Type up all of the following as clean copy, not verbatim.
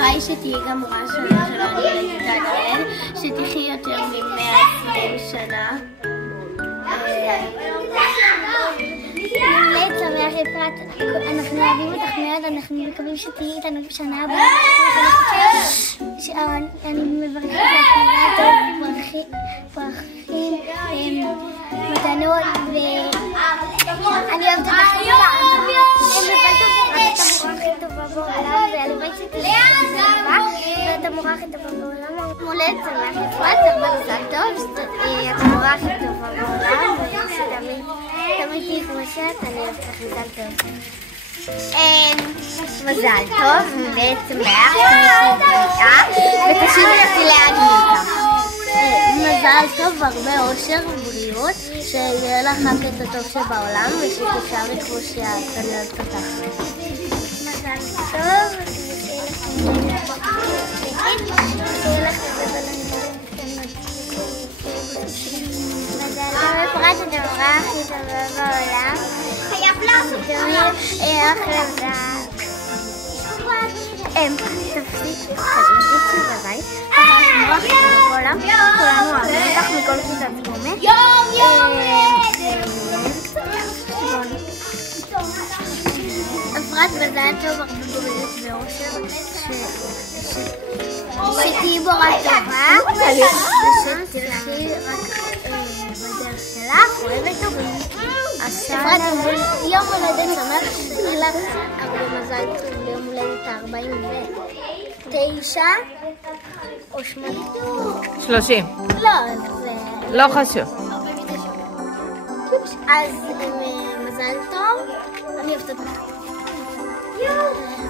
הלוואי שתהיה גם מורה שלנו לכיתה ג' שתחי יותר מ-120 שנה. מולד שמח אפרת, אנחנו אוהבים אותך מאוד, אנחנו מקווים שתהיי איתנו בשנה הבאה. אני מברכת לך מזל טוב, פרחים, מתנות, ואני אוהבת אותך את המורה הכי טובה בעולם, והלוואי שתהיי ואת המורה הכי טובה בעולם. מולד שמח אפרת, הרבה מזל טוב, את המורה הכי טובה בעולם, תמיד תהיי כמו שאת, אני אוהבת לך מזל טוב. מזל טוב, מולד שמח, ותשיבי אותי לאן איתה. מזל טוב, הרבה אושר ובריאות, שיהיה לך רק את הטוב שבעולם ושתשארי כמו שאת, אני אוהבת אותך. מזל טוב, שיהיה לך מזל טוב, אפרת, את המורה הכי טובה בעולם. חייב לעשות אחלה מזל. תפסיק בבית, המורה הכי טובה בעולם, כולנו אוהבים אותך מכל כיתת גומא. אפרת, מזל טוב, הרבה בריאות ואושר, שתהיי מורה טובה, ושתלכי רק בדרך שלך, אוהבת טובים. אפרת, יום הולדת שמח, שתהיה לך הרבה מזל טוב ליום הולדת 49 או 30. לא חשוב. אז מזל טוב, אני אוהבת אותך.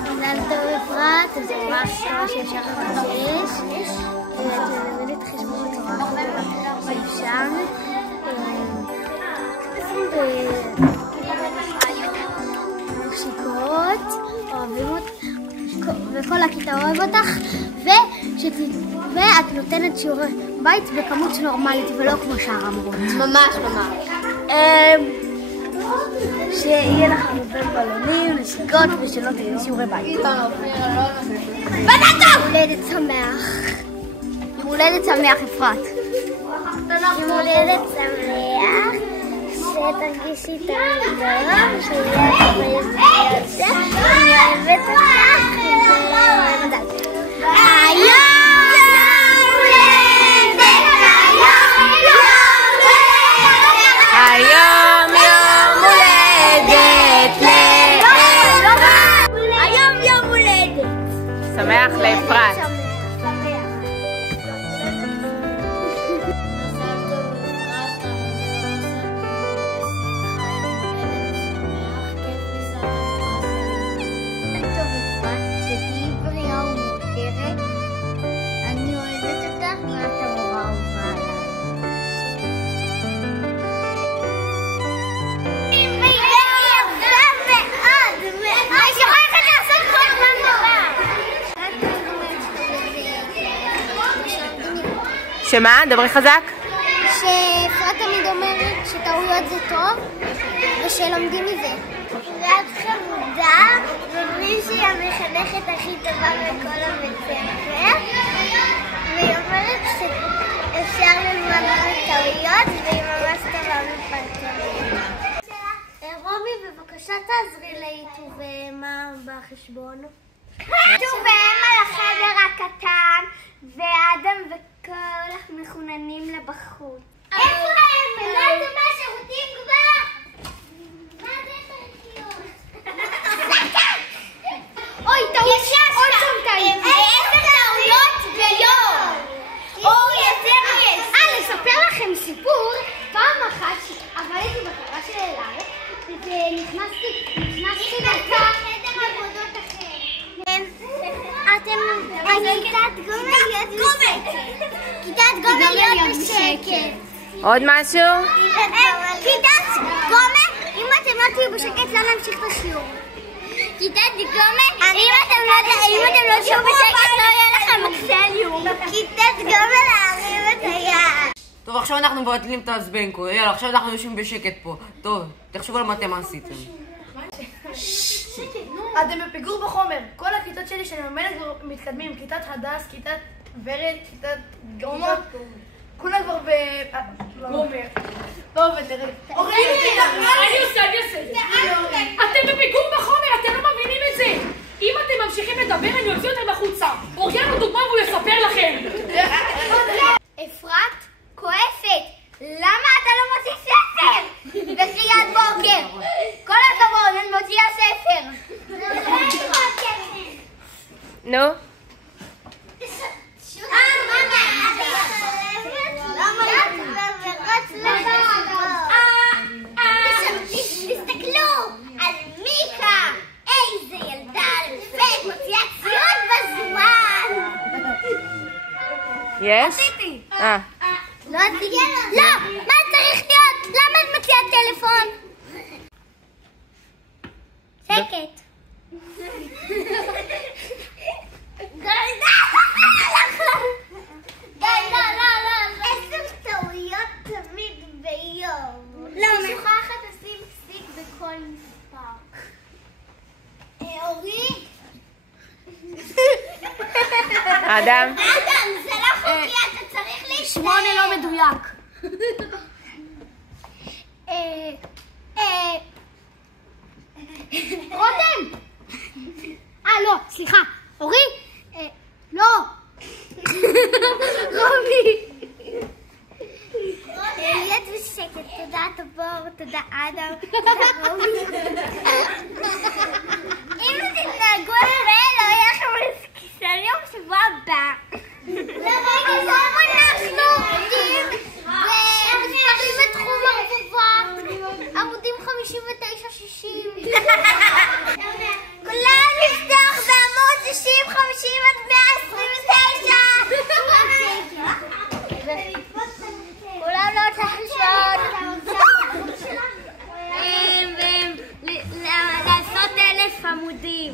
מזל טוב אפרת, זה ממש טוב שאפשר לבקש, ואת מלמדת חשבון בצורה שאפשר. שיקרות, אוהבים אותך, וכל הכיתה אוהב אותך, ואת נותנת שיעורי בית בכמות נורמלית ולא כמו שאר המורות. ממש ממש. שיהיה לך הרבה בלונים, נשיקות, ושלא תהיה שיעורי בית. מזל הולדת שמח. יום הולדת שמח אפרת. יום הולדת שמח. שתרגישי תמיד טוב, שיהיה הרבה יותר. אני אוהבת אותך, ומזל טוב. היום יום הולדת לאפרת. היום יום הולדת. שמח לאפרת. שמה? דברי חזק. שאפרת תמיד אומרת שטעויות זה טוב ושלומדים מזה. את חמודה ומישהי המחנכת הכי טובה בכל הבית ספר, והיא אומרת שאפשר ללמוד מטעויות והיא ממש טובה בפרטים. רומי, בבקשה תעזרי לי ומה בחשבון. והם על החדר הקטן ואדם וכל מחוננים לבחוץ. איפה הם? לא הייתם מהשירותים כבר? מה זה פרקיות? אוי, טעות, עוד שם טעים. 10 טעויות ביום. אוי, יותר לספר לכם סיפור. פעם אחת עבדתי בחברה של אלעד ונכנסתי לחדר עבודות אחר. כיתת גומא להיות בשקט. עוד משהו? כיתת גומא, אם אתם לא תהיו בשקט לא נמשיך את השיעור. כיתת גומא, אם אתם לא תהיו בשקט לא יהיה לכם אקסליום. כיתת גומא להרים את היד. טוב, עכשיו אנחנו מבטלים את הזבנקו. יאללה, עכשיו אנחנו יושבים בשקט פה. טוב, תחשבו על מה אתם עשיתם. אתם בפיגור בחומר. כל הכיתות שלי שלי שאני מממנת כבר מתקדמים, כיתת הדס, כיתת ורד, כיתת גאונות, כולם כבר גומר. לא עובד לרגע. אני עושה. אתם בפיגור בחומר, אתם לא מבינים את זה. אם אתם ממשיכים לדבר, אני אוציא אותם החוצה. אורגן לו דוגמה והוא יספר לכם. אפרת כועסת. למה אתה לא מוציא ספר? בקריאת בוקר. כל הכבוד, אני מוציאה ספר. נו? תסתכלו על מיקה. איזה ילדה אלפית מוציאה ציון בזמן. יש? לא, מה צריך להיות? למה את מוציאה טלפון? שקט. איזה טעויות תמיד ביום. לא, שוכחת לשים פסיק בכל מספר. אורי? אדם? זה לא חוקי, אתה צריך להשתתף. 8 לא מדויק. רותם! לא, סליחה. אורי? לא. רובי. להיות בשקט, תודה תבור, תודה אדם, תודה רובי. אם תתנהגו הרבה, לא יהיה לכם כיסריום שבוע הבא. לרגע זה אנחנו עובדים ומספרים בתחום הרבובה, עמודים 59-60. כולם לפתוח בעמוד 60-50 עד 129. כולם לא צריך לשאול. לעשות 1000 עמודים.